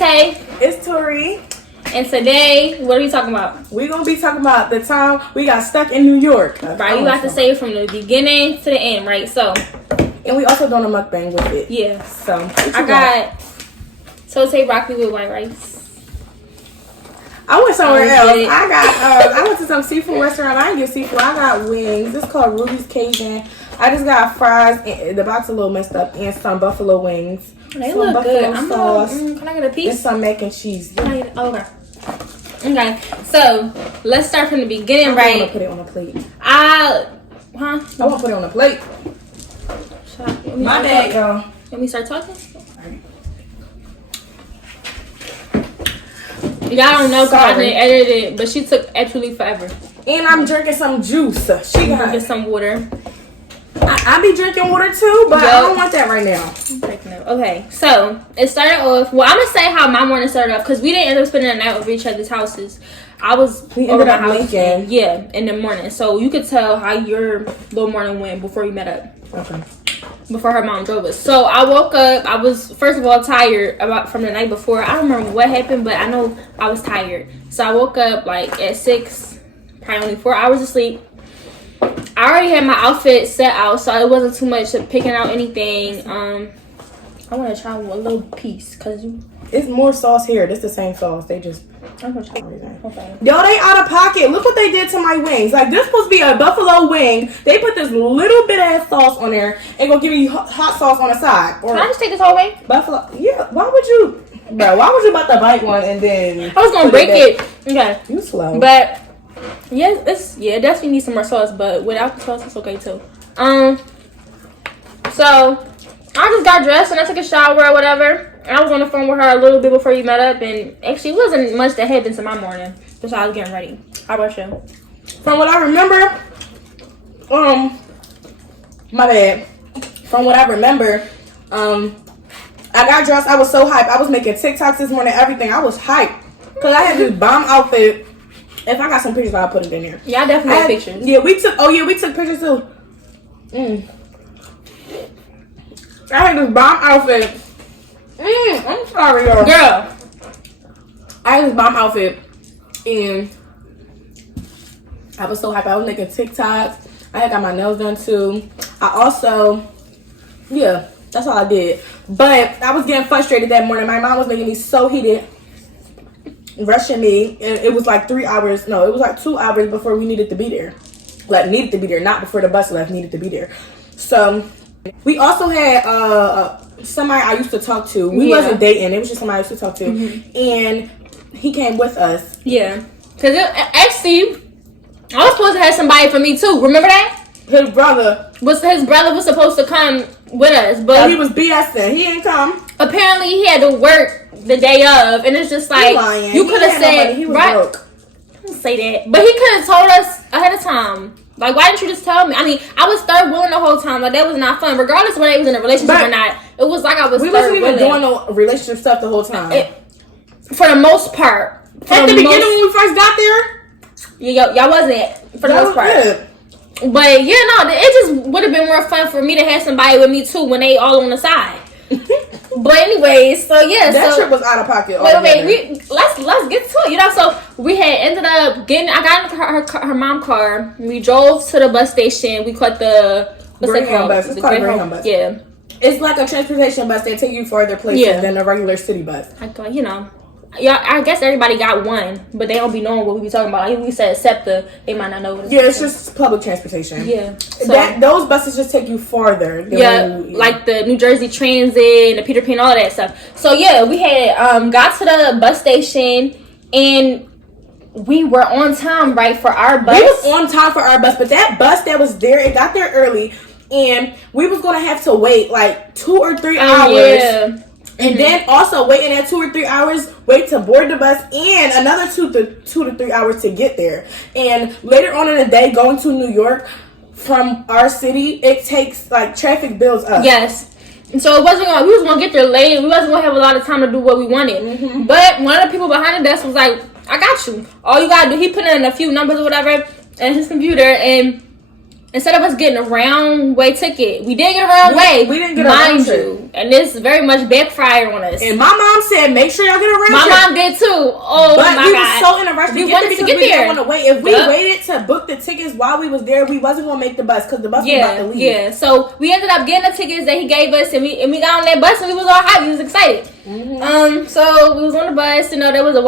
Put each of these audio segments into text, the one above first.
Tay. It's Tori. And today, what are we talking about? We're going to be talking about the time we got stuck in New York. Right, you have to say it from the beginning to the end, right? So. And we also doing a mukbang with it. Yeah. So, I got sauteed broccoli with white rice. I went somewhere else. I went to some seafood restaurant. I didn't get seafood. I got wings. This is called Ruby's Cajun. I just got fries. And the box a little messed up. And some buffalo wings. They some look good. Sauce, can I get a piece? And some mac and cheese. Okay. Okay. So let's start from the beginning, right? I want to put it on a plate. I want to put it on a plate. My bad, y'all. Let me start talking. Y'all don't know because I didn't edit it, but she took absolutely forever. And I'm drinking some juice. She drinking some water. I be drinking water too, but I don't want that right now. Okay, so it started off. Well, I'm gonna say how my morning started off because we didn't end up spending the night over each other's houses. We ended up linking. Yeah, in the morning. So you could tell how your little morning went before we met up. Okay. Before her mom drove us. So I woke up. I was first of all tired from the night before. I don't remember what happened, but I know I was tired. So I woke up like at 6, probably only 4 hours of sleep. I already had my outfit set out, so it wasn't too much of picking out anything. I want to try a little piece because it's more sauce here. It's the same sauce. They just. I'm gonna try everything. Okay. Yo, they out of pocket. Look what they did to my wings. Like, this supposed to be a buffalo wing. They put this little bit of sauce on there and gonna give you hot sauce on the side. Can I just take this whole wing? Buffalo. Yeah. Why would you, bro? Why would you about to bite one and then? I was gonna break it. Okay. You slow. But it definitely needs some more sauce. But without the sauce, it's okay too. So I just got dressed and I took a shower or whatever. I was on the phone with her a little bit before you met up, and actually, it wasn't much that happened to my morning. Just I was getting ready. How about you? From what I remember, my bad. From what I remember, I got dressed. I was so hyped. I was making TikToks this morning. Everything. I was hyped because I had this bomb outfit. If I got some pictures, I'll put it in there. Yeah, I definitely had pictures. Yeah, we took pictures too. I had this bomb outfit. I'm sorry, girl. I had this bomb outfit, and I was so happy. I was making TikToks. I had got my nails done too. I also, that's all I did. But I was getting frustrated that morning. My mom was making me so heated, rushing me, and it was like 3 hours. No, it was like 2 hours before we needed to be there. Like, needed to be there, not before the bus left. Needed to be there. So we also had somebody I used to talk to. We wasn't dating. It was just somebody I used to talk to. And he came with us. Yeah. Because actually, I was supposed to have somebody for me too. Remember that? His brother was supposed to come with us. But he was BSing. He didn't come. Apparently, he had to work the day of. And it's just like, you could have said, he was broke. Don't say that. But he could have told us ahead of time. Like, why didn't you just tell me? I mean, I was third wheeling the whole time. Like, that was not fun. Regardless of whether they was in a relationship or not. It was like I was third wheeling. We wasn't even doing no relationship stuff the whole time. For the most part. At the beginning when we first got there? Yeah, y'all wasn't for the most part. Good. But, it just would have been more fun for me to have somebody with me, too, when they all on the side. But anyways, that trip was out of pocket. Wait, let's get to it. So we had ended up I got into her mom car. We drove to the bus station. We caught the Greyhound bus. It's called a Greyhound bus. Yeah, it's like a transportation bus. They take you further places than a regular city bus. I guess everybody got one, but they don't be knowing what we be talking about. Like we said, SEPTA, they might not know what it's just public transportation. Yeah. So, those buses just take you farther. Like the New Jersey Transit and the Peter Pan, all that stuff. So, we had got to the bus station, and we were on time, right, for our bus. We was on time for our bus, but that bus that was there, it got there early, and we was going to have to wait like 2 or 3 hours. Yeah. And then also waiting at 2 or 3 hours, wait to board the bus, and another 2 to 3 hours to get there. And later on in the day, going to New York from our city, it takes like traffic builds up. Yes. And so we was gonna get there late. We wasn't gonna have a lot of time to do what we wanted. But one of the people behind the desk was like, "I got you. All you gotta do." He put in a few numbers or whatever in his computer, and instead of us getting a round way ticket, we didn't get a round way. We didn't get a round trip. And this very much backfired on us. And my mom said, make sure y'all get a round trip. My mom did too. Oh but my we God. was so in a rush to get there because we didn't want to wait. If we Yep. waited to book the tickets while we was there, we wasn't going to make the bus because the bus was about to leave. Yeah, so we ended up getting the tickets that he gave us, and we got on that bus, and we was all happy. We was excited. Mm-hmm. So we was on the bus. You know, that was a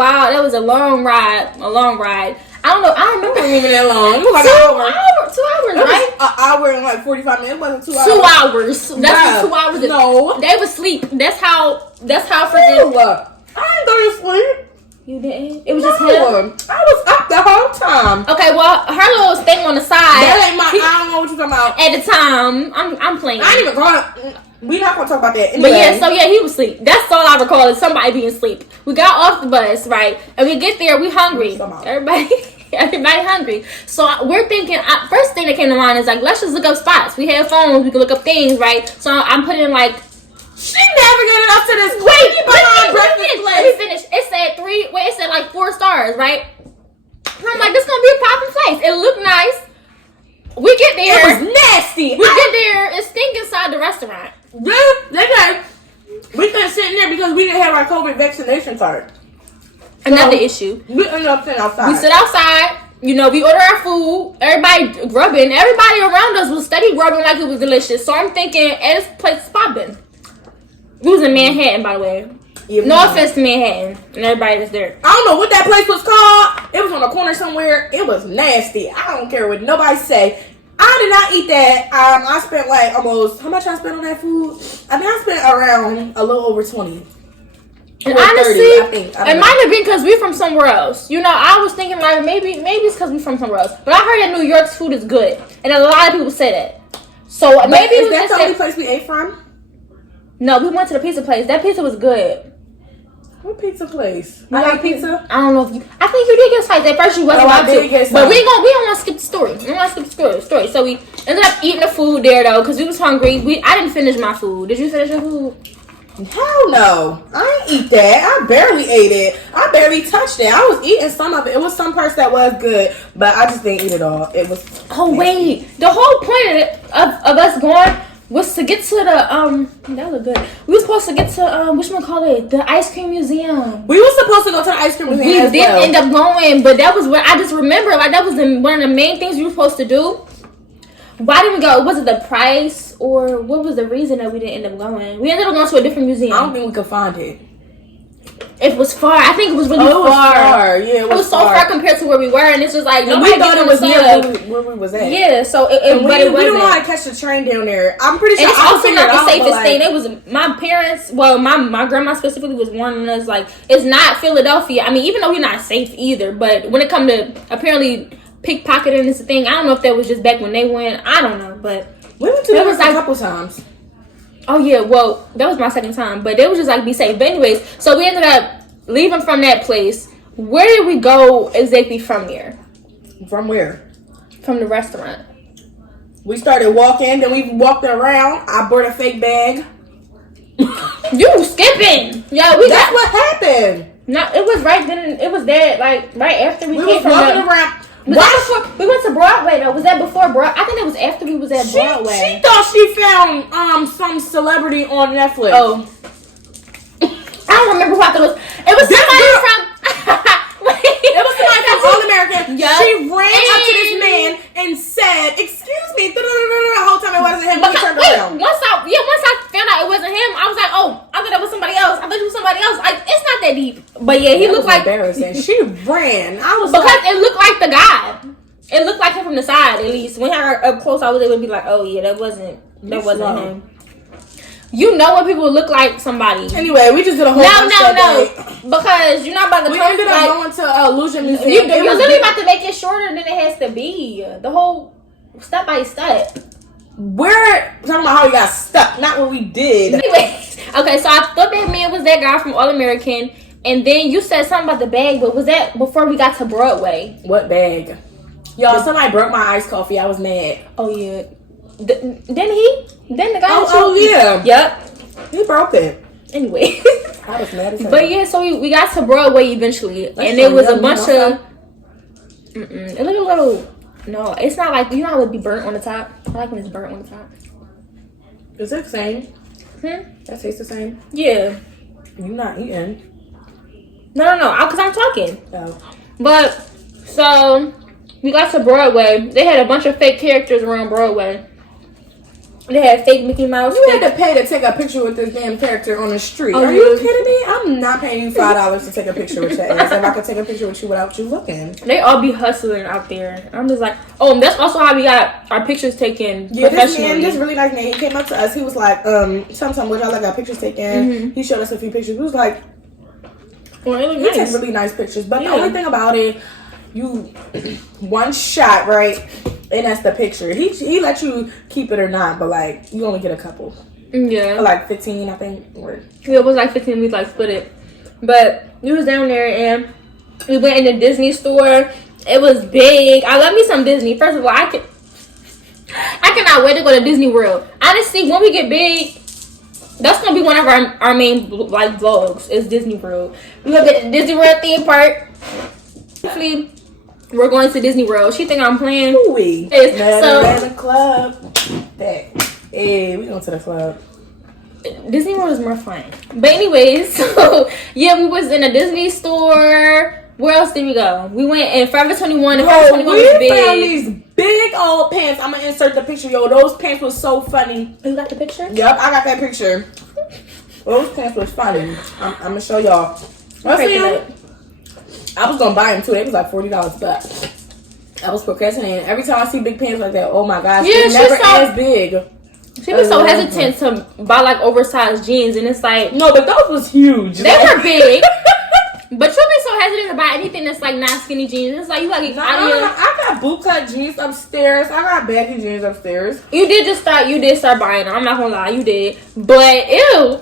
long ride. I don't know. I don't remember even that long. It was like 2 hours, right? An hour and like 45 minutes. It wasn't 2 hours. 2 hours. That's what 2 hours. No, they was asleep. That's how freaking. I didn't go to sleep. You didn't? It was just him. I was up the whole time. Okay, well, her little thing on the side. That ain't I don't know what you're talking about. At the time, I'm playing. I ain't even going. We're not gonna talk about that. Anyway. But yeah, he was asleep. That's all I recall is somebody being asleep. We got off the bus, right? And we get there, we hungry. Everybody hungry. So we're thinking, first thing that came to mind is like, let's just look up spots. We have phones, we can look up things, right? So I'm putting like, she never got it up to this. Let me finish. It said like 4 stars, right? And I'm like, this gonna be a popping place. It looked nice. We get there. It was nasty. We get there. It stink inside the restaurant. Yeah, we couldn't sit in there because we didn't have our COVID vaccination card. Another issue. We ended up sitting outside. We sit outside. You know, we order our food. Everybody grubbing. Everybody around us was steady grubbing like it was delicious. So I'm thinking, this place is popping. We was in Manhattan, by the way. Yeah, no offense to Manhattan and everybody that's there. I don't know what that place was called. It was on a corner somewhere. It was nasty. I don't care what nobody say. I did not eat that. I spent like almost, how much I spent on that food? I think I spent around a little over 20. And honestly, 30, it might have been because we're from somewhere else. You know, I was thinking like maybe it's because we're from somewhere else. But I heard that New York's food is good, and a lot of people say that. So but maybe is that the only place we ate from? No, we went to the pizza place. That pizza was good. What pizza place? I got pizza. I don't know if you. I think you did get slice. At first you wasn't allowed to. But we don't want to skip the story. We don't want to skip the story. So we ended up eating the food there though, because we was hungry. I didn't finish my food. Did you finish your food? Hell no. I didn't eat that. I barely ate it. I barely touched it. I was eating some of it. It was some parts that was good, but I just didn't eat it all. It was. Oh wait, the whole point of us going was to get to the that looked good. We were supposed to get to whatchamacallit, the ice cream museum. We were supposed to go to the ice cream museum. We didn't end up going, but that was what I just remember. Like that was one of the main things we were supposed to do. Why didn't we go? Was it the price or what was the reason that we didn't end up going? We ended up going to a different museum. I don't think we could find it. It was far. I think it was really far. Yeah, it was so far compared to where we were, and it's just like nobody thought it was near where we was at. Yeah, so we don't know how to catch the train down there. I'm pretty sure. And it's also not the safest thing. It was my parents. Well, my grandma specifically was warning us like it's not Philadelphia. I mean, even though we're not safe either, but when it comes to apparently pickpocketing is a thing. I don't know if that was just back when they went. I don't know, but we went to it a couple times. Oh yeah, well that was my second time, but it was just like be safe. But anyways, so we ended up leaving from that place. Where did we go exactly from there? From where? From the restaurant. We started walking, then we walked around. I bought a fake bag. You skipping? Yeah, that's what happened. No, it was right then. It was there, like right after we came was from walking around. Was that before, we went to Broadway though. Was that before Broadway? I think it was after we was at Broadway. She thought she found some celebrity on Netflix. Oh, I don't remember who I thought it was. It was somebody from. It was somebody from All American. Yep. She ran up to this man and said, "Excuse me." The whole time it wasn't him. He turned around. Once I found out it wasn't him, I was like, "Oh, I thought that was somebody else. I thought it was somebody else." Like it's not that deep. But yeah, he looked like embarrassing. She ran. I was because it looked like the guy. It looked like him from the side, at least. When I got up close, I was able to be like, "Oh yeah, that wasn't him." You know when people look like somebody. Anyway, we just did a whole No. Because you're not about to we ended up going to Illusion Museum. You're literally about to make it shorter than it has to be. The whole step by step. We're talking about how we got stuck, not what we did. Anyways, okay, so I thought that man was that guy from All American. And then you said something about the bag, but was that before we got to Broadway? What bag? Y'all, somebody broke my iced coffee. I was mad. Oh, yeah. Didn't he? Didn't the guy? Oh, yeah. Yep. He broke it. Anyway. I was mad as hell. But yeah, so we got to Broadway eventually. And it was a bunch of... It looked a little... No, it's not like, you know how it would be burnt on the top? I like when it's burnt on the top. Is it the same? That tastes the same? Yeah. You're not eating. No, because I'm talking. Oh. But, so, we got to Broadway. They had a bunch of fake characters around Broadway. They had fake Mickey Mouse. You had to pay to take a picture with this damn character on the street. Are you kidding me? I'm not paying you $5 to take a picture with your ass. If I could take a picture with you without you looking. They all be hustling out there. I'm just like, oh, that's also how we got our pictures taken Yeah, professionally. this really nice man, he came up to us. He was like, sometime would y'all like our pictures taken? He showed us a few pictures. We was like, well, it you take really nice pictures. But the only thing about it, you one shot, right? And that's the picture. He let you keep it or not, but like you only get a couple. Yeah. Like 15, I think. Or yeah, it was like 15. We like split it. But we was down there and we went in the Disney store. It was big. I love me some Disney. First of all, I cannot wait to go to Disney World. Honestly, when we get big, that's gonna be one of our main like vlogs. Is Disney World. We're gonna get the Disney World theme park. Hopefully, we're going to Disney World. She think I'm playing. So the club. Hey, we going to the club. Disney World is more fun. But anyways, so yeah, we was in a Disney store. Where else did we go? We went in Forever 21. And Forever 21 was big. Found these big old pants. I'm gonna insert the picture, yo. Those pants was so funny. You got the picture? Yep, I got that picture. Those pants was funny. I'm gonna show y'all. I was gonna buy them too. They was like $40, but I was procrastinating. Every time I see big pants like that, oh my gosh, yeah, they're never as big. She was so hesitant to buy like oversized jeans, and it's like no, but those was huge. They were big. But you'll be so hesitant to buy anything that's like not skinny jeans. It's like you like I got bootcut jeans upstairs. I got baggy jeans upstairs. You did start buying them. I'm not gonna lie, you did. But ew,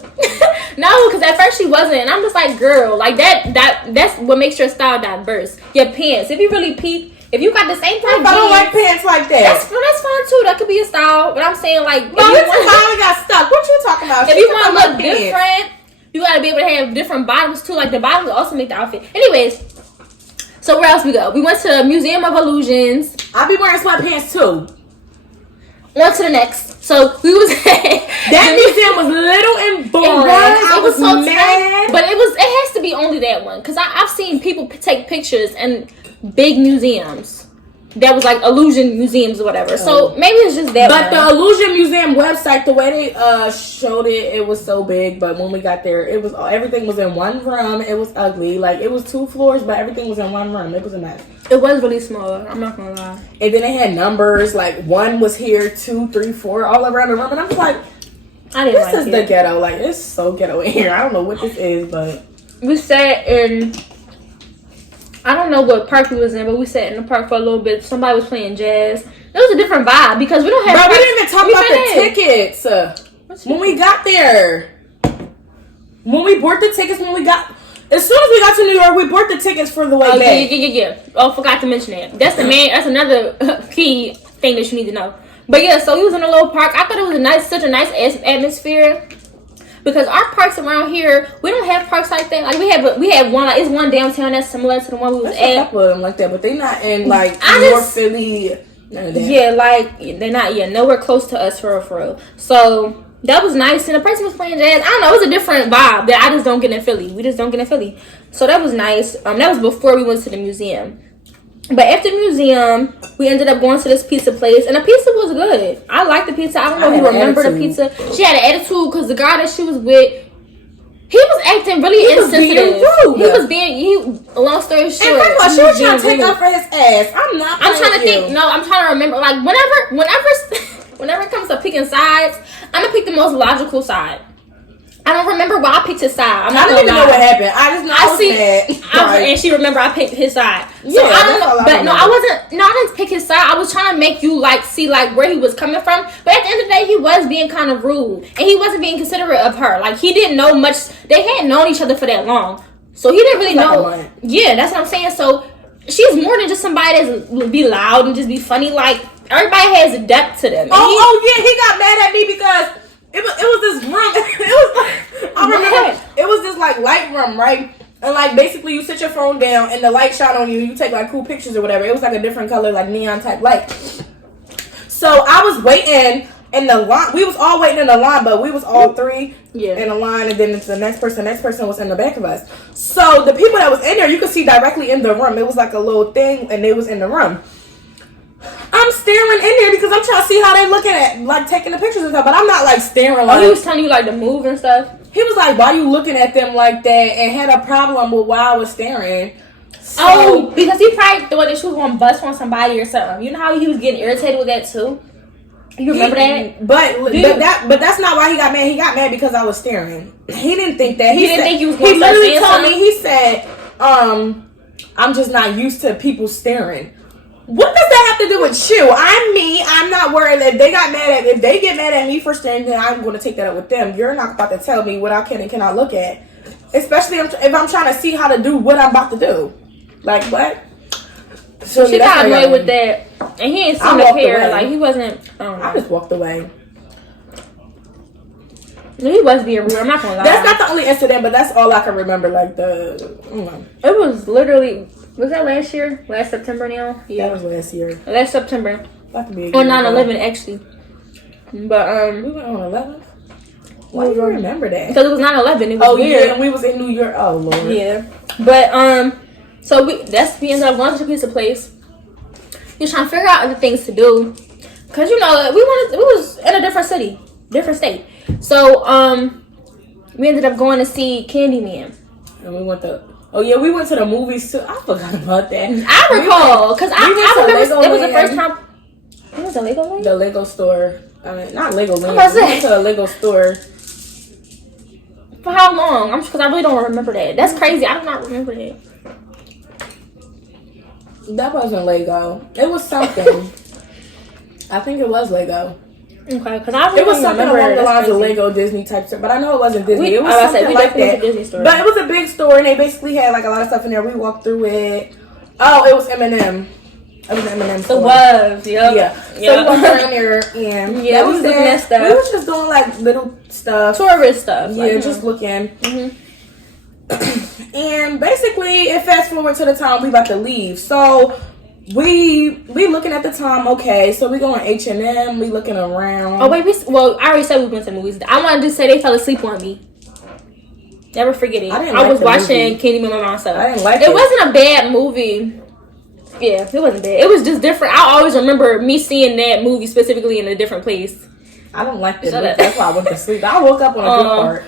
no, because at first she wasn't. And I'm just like, girl, like that's what makes your style diverse. Your pants, if you really peep. If you got the same type of I don't like pants like that. That's fine too. That could be a style. But I'm saying like, no, this finally got stuck. What you talking about? If you want to look different, you gotta be able to have different bottoms too. Like the bottoms also make the outfit. Anyways, so where else we go? We went to the Museum of Illusions. I'll be wearing sweatpants too. On to the next. So we was that museum was little and boring. It was so mad, but it has to be only that one because I've seen people take pictures in big museums that was like illusion museums or whatever. So maybe it's just that. But the Illusion Museum website, the way they showed it, it was so big. But when we got there, it was everything was in one room. It was ugly. Like it was 2 floors, but everything was in one room. It was a mess. It was really small. I'm not gonna lie. And then they had numbers like 1 was here, 2, 3, 4, all around the room. And I'm like, this is the ghetto. Like it's so ghetto in here. I don't know what this is, but we sat in. I don't know what park we was in, but we sat in the park for a little bit. Somebody was playing jazz. It was a different vibe because we don't have. Bro, we didn't even talk about the tickets when we got there. When we bought the tickets, as soon as we got to New York, we bought the tickets for the way back. Yeah. Oh, forgot to mention that. That's another key thing that you need to know. But yeah, so we was in a little park. I thought it was such a nice atmosphere. Because our parks around here, we don't have parks like that. Like we have one. Like, it's one downtown that's similar to the one we was at. A couple of them like that, but they not in like North Philly. None of that. Yeah, like they're not. Yeah, nowhere close to us for real. So that was nice, and the person was playing jazz. I don't know, it was a different vibe that I just don't get in Philly. We just don't get in Philly. So that was nice. That was before we went to the museum. But after the museum, we ended up going to this pizza place, and the pizza was good. I liked the pizza. I don't know if you remember the pizza. She had an attitude because the guy that she was with, he was acting really insensitive. He was being long story short. And she was trying to take up for his ass. I'm trying to think. No, I'm trying to remember. Like whenever it comes to picking sides, I'm gonna pick the most logical side. I don't remember why I picked his side. I don't even know what happened. I just know I was mad. And she remember I picked his side. So yeah, I don't know. But no, I didn't pick his side. I was trying to make you see where he was coming from. But at the end of the day, he was being kind of rude. And he wasn't being considerate of her. Like he didn't know much. They hadn't known each other for that long. So he didn't really know. Yeah, that's what I'm saying. So she's more than just somebody that's be loud and just be funny. Like everybody has a depth to them. Yeah, he got mad at me because It was this room. I remember it was this like light room, right? And like basically you sit your phone down and the light shine on you. You take like cool pictures or whatever. It was like a different color, like neon type light. So I was waiting in the line. We was all waiting in the line, but we was all three in a line, and then it's the next person. The next person was in the back of us. So the people that was in there, you could see directly in the room. It was like a little thing, and they was in the room. I'm staring in there because I'm trying to see how they looking at, like, taking the pictures and stuff. But I'm not like staring. Like, he was telling you like to move and stuff. He was like, "Why you looking at them like that?" And had a problem with why I was staring. So, because he probably thought that she was going to bust on somebody or something. You know how he was getting irritated with that too? You remember that? But that's not why he got mad. He got mad because I was staring. He didn't think that. He didn't think he was going to He literally told me, he said, I'm just not used to people staring. What does that have to do with you? I'm me. I'm not worried. If they get mad at me for staring, then I'm going to take that up with them. You're not about to tell me what I can and cannot look at. Especially if I'm trying to see how to do what I'm about to do. Like, what? So she got away with that. And he ain't seen the pair. Like, he wasn't. I just walked away. He was being rude. I'm not going to lie. That's not the only incident, but that's all I can remember. Like, It was literally. Was that last year? Last September now? Yeah, that was last year. Last September. About to be on 9/11, actually. But, we went on 11th? Why do you remember that? Because it was 9/11. It was weird. Yeah, and we was in New York. Oh, Lord. Yeah. But, so we ended up going to the pizza place. We was trying to figure out other things to do. Because, you know, we was in a different city. Different state. So, we ended up going to see Candyman. And we went to... Oh, yeah, we went to the movies, too. I forgot about that. I recall. Because I remember it was the first time... It was a Lego Land? The Lego store. Not Lego Land. We went to a Lego store. For how long? Because I really don't remember that. That's crazy. I do not remember that. That wasn't Lego. It was something. I think it was Lego. Okay, because I really it was something along the lines of Lego Disney type stuff, but I know it wasn't Disney. It was something like that. Disney store. But it was a big store, and they basically had like a lot of stuff in there. We walked through it. Oh, it was M&M. It was an M&M store. It was, yep. Yeah. So we walked around there, and yeah, we was looking at stuff. We was just doing like little stuff, tourist stuff. Yeah, like, just looking. And basically, it fast forward to the time we about to leave. So. We looking at the time, okay, so we going H&M, we looking around. Oh, wait, I already said we went to the movies. I wanted to say they fell asleep on me. Never forget it. I was watching Candyman by myself. I didn't like it. It wasn't a bad movie. Yeah, it wasn't bad. It was just different. I always remember me seeing that movie specifically in a different place. I don't like this movie. That's why I went to sleep. I woke up on a good part.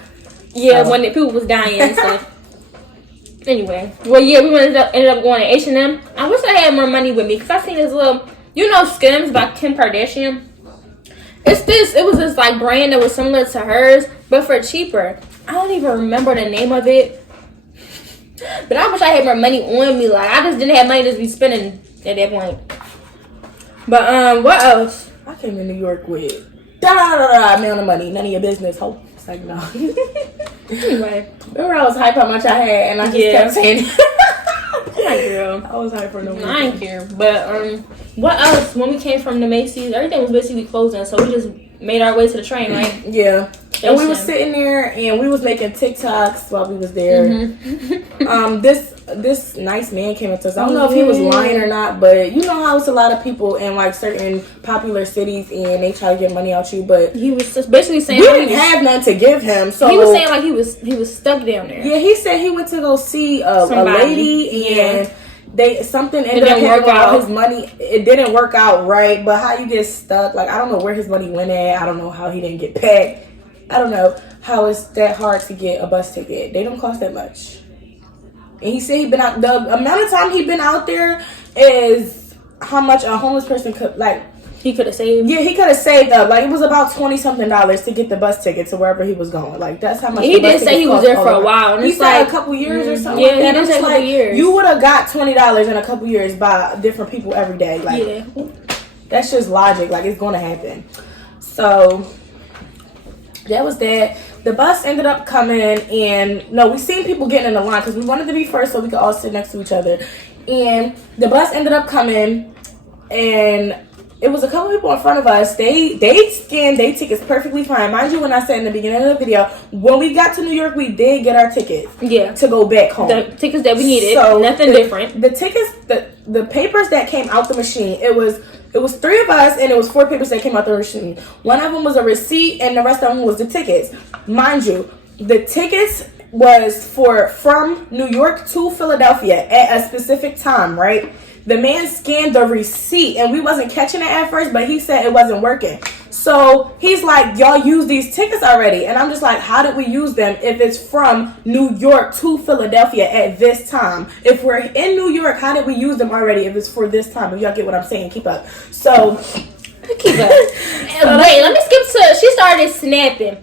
Yeah, when the people was dying and stuff. Anyway, well, yeah, we ended up going to H&M. I wish I had more money with me because I seen this little, Skims by Kim Kardashian. It was this like brand that was similar to hers, but for cheaper. I don't even remember the name of it. But I wish I had more money on me. Like, I just didn't have money to be spending at that point. But what else? I came to New York with amount of money. None of your business. Hope. It's like, no. Anyway. Remember I was hype how much I had and I just kept saying girl. I was hype for no reason. I ain't care. But what else? When we came from the Macy's, everything was basically closing, so we just made our way to the train, right? Yeah. And we was sitting there and we was making TikToks while we was there. This nice man came up to us. I don't know if he was lying or not, but you know how it's a lot of people in like certain popular cities and they try to get money out you, but he was just basically saying we didn't have none to give him. So he was saying like he was stuck down there. Yeah, he said he went to go see a lady and something ended up working out his money. It didn't work out right, but how you get stuck? Like, I don't know where his money went at. I don't know how he didn't get paid. I don't know how it's that hard to get a bus ticket. They don't cost that much. And he said he been out. The amount of time he been out there is how much a homeless person could like. He could have saved. Yeah, he could have saved up. Like, it was about $20-something to get the bus ticket to wherever he was going. Like, that's how much. He did say he was there for a while. And he said a couple years or something. Yeah, he did say a couple years. You would have got $20 in a couple years by different people every day. Like, that's just logic. Like, it's going to happen. So that was that. The bus ended up coming, and we seen people getting in the line because we wanted to be first so we could all sit next to each other. And the bus ended up coming, and it was a couple people in front of us. They scanned their tickets perfectly fine. Mind you, when I said in the beginning of the video, when we got to New York, we did get our tickets. Yeah. To go back home. The tickets that we needed. So nothing different. The tickets, the papers that came out the machine, it was 3 of us, and it was 4 papers that came out the machine. One of them was a receipt, and the rest of them was the tickets. Mind you, the tickets was from New York to Philadelphia at a specific time, right? The man scanned the receipt, and we wasn't catching it at first, but he said it wasn't working. So he's like, y'all use these tickets already. And I'm just like, how did we use them if it's from New York to Philadelphia at this time? If we're in New York, how did we use them already if it's for this time? If y'all get what I'm saying, keep up. So, keep up. Wait, let me skip to, she started snapping.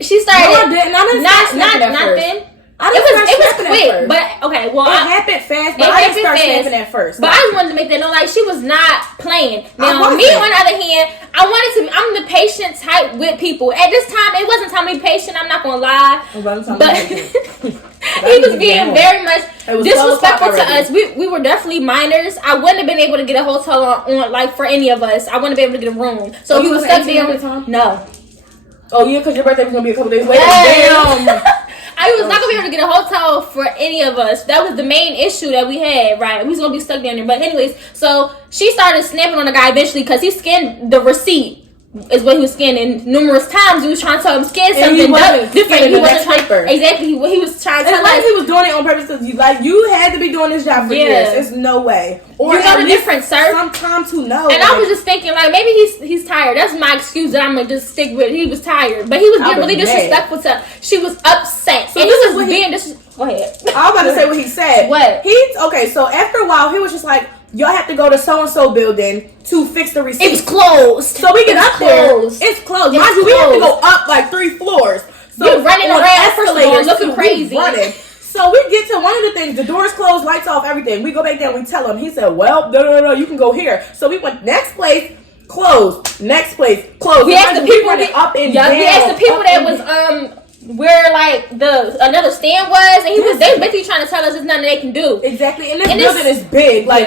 She started. No, I didn't. I didn't not then. It was quick, but okay. Well, it happened fast, but I didn't start snapping at first. But I just wanted to make that know, like she was not playing. Now, me on the other hand, I'm the patient type with people. At this time, it wasn't time to be patient. I'm not gonna lie, but he was being very much disrespectful to us. We were definitely minors. I wouldn't have been able to get a hotel on like for any of us. I wouldn't have been able to get a room. So we was stuck there. No. Oh yeah, because your birthday was gonna be a couple days later. Damn. I was not gonna be able to get a hotel for any of us. That was the main issue that we had, right? We was gonna be stuck down there. But anyways, so she started snapping on the guy eventually because he scanned the receipt. Is what he was scanning numerous times. He was trying to tell him scan something different. He wasn't trying. Exactly. He was trying to tell us. He was doing it on purpose because you had to be doing this job for years. There's no way. Or you know the difference, sir. Sometime to know. And I was just thinking, like maybe he's tired. That's my excuse that I'm gonna just stick with. He was tired, but he was being really disrespectful to. She was upset, so and this was being disrespectful. Go ahead. I was about to say what he said. What? Okay. So after a while, he was just like, y'all have to go to so-and-so building to fix the receipt. It's closed. So we get up there. It's closed. Mind you, we have to go up like 3 floors. So you're running around escalators looking crazy. So we get to one of the things, the doors closed, lights off, everything. We go back there and we tell him. He said, well, no, you can go here. So we went next place, closed. Next place, closed. We asked the people that was where like another stand was, and they basically trying to tell us there's nothing they can do. Exactly, and this building is big, like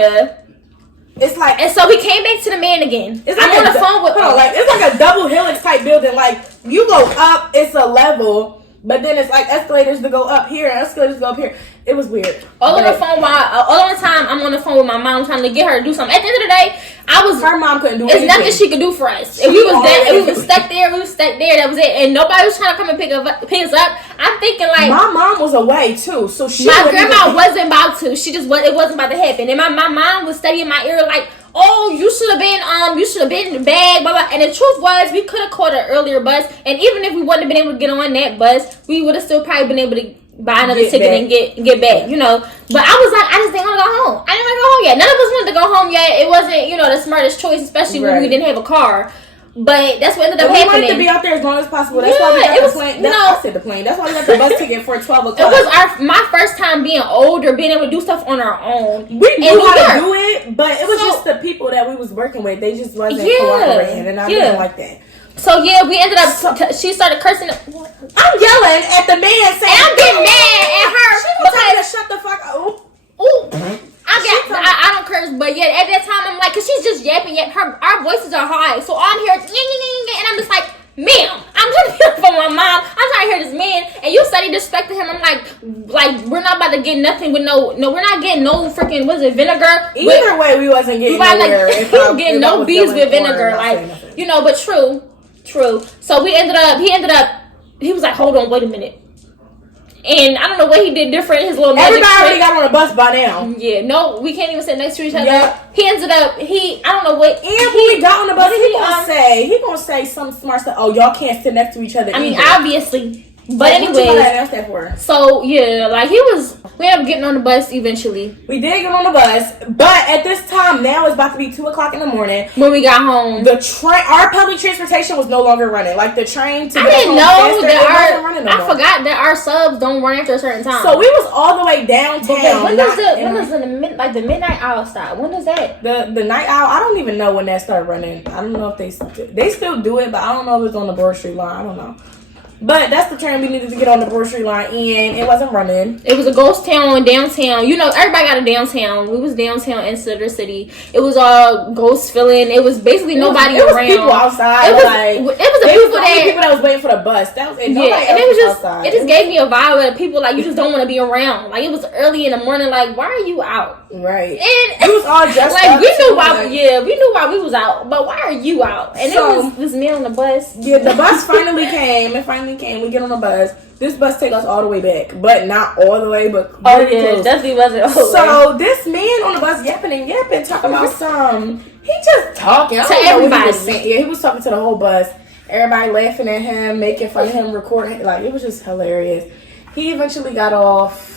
it's like. And so we came back to the man again. It's like I'm on the phone with. Like it's like a double helix type building. Like you go up, it's a level, but then it's like escalators to go up here and escalators to go up here. It was weird. All the time I'm on the phone with my mom trying to get her to do something. At the end of the day, her mom couldn't do anything. It's nothing she could do for us. If we was stuck there, that was it. And nobody was trying to come and pick us up. I'm thinking like my mom was away too, so my grandma wasn't about to. It wasn't about to happen. And my mom was studying my ear like, oh, you should have been in the bag, blah, blah. And the truth was, we could have caught an earlier bus. And even if we wouldn't have been able to get on that bus, we would have still probably been able to buy another ticket and get back, you know. But I was like, I just didn't want to go home. I didn't want to go home yet. None of us wanted to go home yet. It wasn't, the smartest choice, especially when we didn't have a car. But that's what ended up happening. We wanted to be out there as long as possible. That's why we got the plane. I said the plane. That's why we got the bus ticket for 12 o'clock. It was my first time being older, being able to do stuff on our own. We knew how to do it, but it was just the people that we was working with. They just wasn't cooperating, and I didn't like that. So we ended up. She started cursing. I'm yelling at the man saying, and I'm getting mad at her. She was telling me to shut the fuck up. Ooh. I don't curse, but at that time I'm like, cause she's just yapping. Our voices are high, so I'm here, and I'm just like, ma'am, I'm just here for my mom. I'm trying to hear this man, and you study disrespecting him. I'm like we're not about to get nothing with no, we're not getting no freaking vinegar. Either way, we wasn't getting nowhere. We were getting no bees with vinegar, but true. So he ended up. He was like, hold on, wait a minute. And I don't know what he did different. His little magic everybody already got on a bus by now. Yeah, no, we can't even sit next to each other. Yeah. He ended up. I don't know what. And when we got on the bus, he gonna say some smart stuff. Oh, y'all can't sit next to each other. I mean, obviously. But anyway, so we ended up getting on the bus eventually. We did get on the bus, but at this time now it's about to be 2:00 in the morning. When we got home, our public transportation was no longer running. Like the train to I didn't know that I forgot that our subs don't run after a certain time. So we was all the way downtown. When does the midnight owl stop? When does that? The night owl, I don't even know when that started running. I don't know if they still do it, but I don't know if it's on the Broad Street line. I don't know. But that's the train we needed to get on the grocery line, and it wasn't running. It was a ghost town downtown. You know, everybody got a downtown. We was downtown in Center City. It was all ghost feeling. It was basically nobody around. It was people outside. It was the people that was waiting for the bus. That was it. Nobody and it was just outside. It just gave me a vibe of people like you just don't want to be around. Like it was early in the morning. Like why are you out? Right. And it was all dressed like up we knew too, why. like, Yeah, we knew why we was out. But why are you out? And so, it was this man on the bus. Yeah, the bus finally came. It finally came. We get on the bus. This bus take us all the way back, but not all the way. But it definitely wasn't all the way. So this man on the bus yapping, talking about some. He just talking to everybody. He was talking to the whole bus. Everybody laughing at him, making fun of him, recording. Like it was just hilarious. He eventually got off.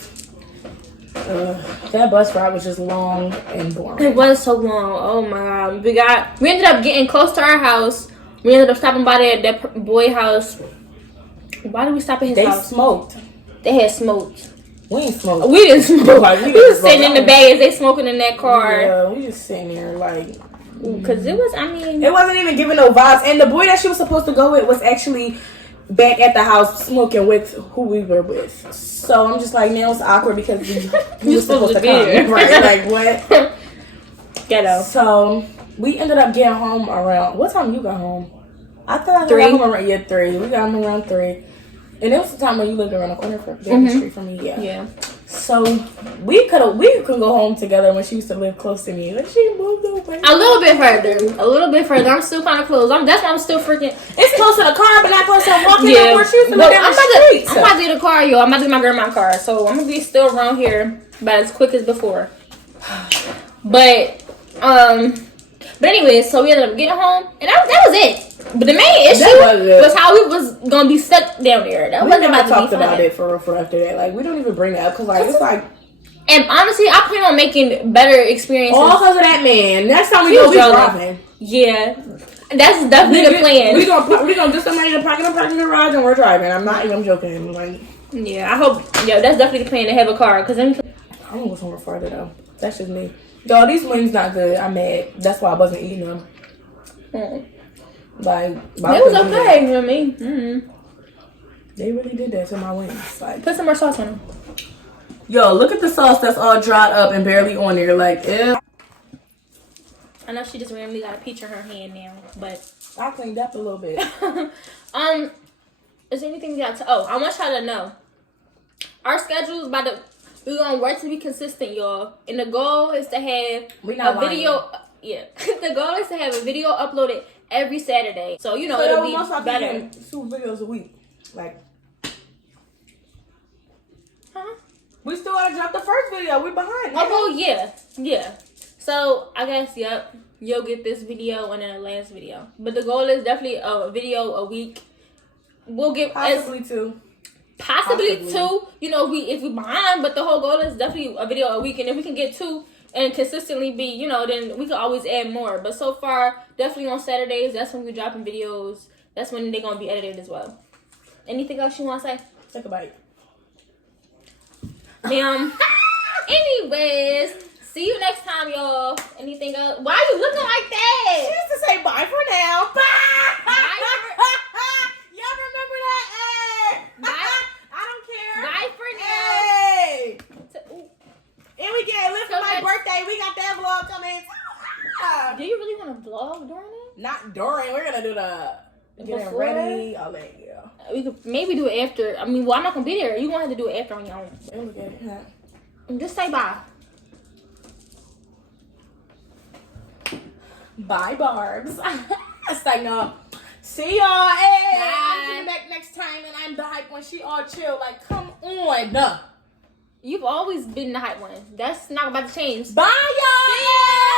That bus ride was just long and boring. It was so long. Oh my god. We ended up getting close to our house. We ended up stopping by that boy house. Why did we stop at his house? They smoked. They had smoked. We ain't smoked. We didn't smoke. Like, we was sitting in the bags. They smoking in that car. Yeah, we just sitting there like. Because it was, it wasn't even giving no vibes. And the boy that she was supposed to go with was actually back at the house smoking with who we were with. So I'm just like, now it's awkward because we were supposed to come. Right, like what? Ghetto. So we ended up getting home around, what time you got home? I thought I got home around 3. We got home around 3. And it was the time when you lived around the corner down the street from me. Yeah. So we could go home together when she used to live close to me. But she moved away. A little bit further. I'm still kind of close. That's why I'm still freaking. It's close to the car, but not close to walking up where she used to live down the street. I'm about to get a car, yo. I'm about to get my grandma's car. So I'm gonna be still around here, but as quick as before. But anyway, so we ended up getting home, and that was it. But the main issue was how we was gonna be stuck down there. That wasn't about to be talked about it for after that. Like we don't even bring it up because like it's like. And honestly, I plan on making better experiences. All because of that man. Next time we go, we driving. Yeah, that's definitely the plan. We gonna get somebody to park in the parking garage and we're driving. I'm not even joking. Like, yeah, I hope. Yeah, that's definitely the plan to have a car. Cause then I'm gonna go somewhere further though. That's just me. Yo, these wings not good. I'm mad. That's why I wasn't eating them. Like, it was okay. You know what I mean? Mm-hmm. They really did that to my wings. Like, put some more sauce on them. Yo, look at the sauce that's all dried up and barely on there. Like, ew. I know she just randomly got a peach in her hand now, but I cleaned up a little bit. Is there anything we got to? Oh, I want y'all to know our schedule is we're gonna work to be consistent, y'all. And the goal is to have a video. Yeah, the goal is to have a video uploaded every Saturday. So you know it'll be better. 2 videos a week, like. Huh? We still gotta drop the first video. We're behind. Oh yeah. So I guess you'll get this video and then the last video. But the goal is definitely a video a week. We'll get possibly 2. Possibly 2. You know, if we behind, but the whole goal is definitely a video a week. And if we can get 2 and consistently be, you know, then we can always add more. But so far, definitely on Saturdays, that's when we're dropping videos. That's when they're gonna be edited as well. Anything else you want to say? Take a bite. Anyways, see you next time, y'all. Anything else? Why are you looking like that? She used to say bye for now. Bye. Y'all remember that? Hey. Bye. I don't care. Bye for now. Hey. And we get lit for my birthday. We got that vlog coming. Do you really want to vlog during it? Not during. We're gonna do the getting ready. All that. Yeah. We could maybe do it after. I mean, well, I'm not gonna be there. You gonna have to do it after on your own. Okay. Just say bye. Bye, Barbs. It's like, no. See y'all. Hey, bye. I'm coming back next time, and I'm the hype one. She all chill. Like, come on. You've always been the hype one. That's not about to change. Bye, y'all.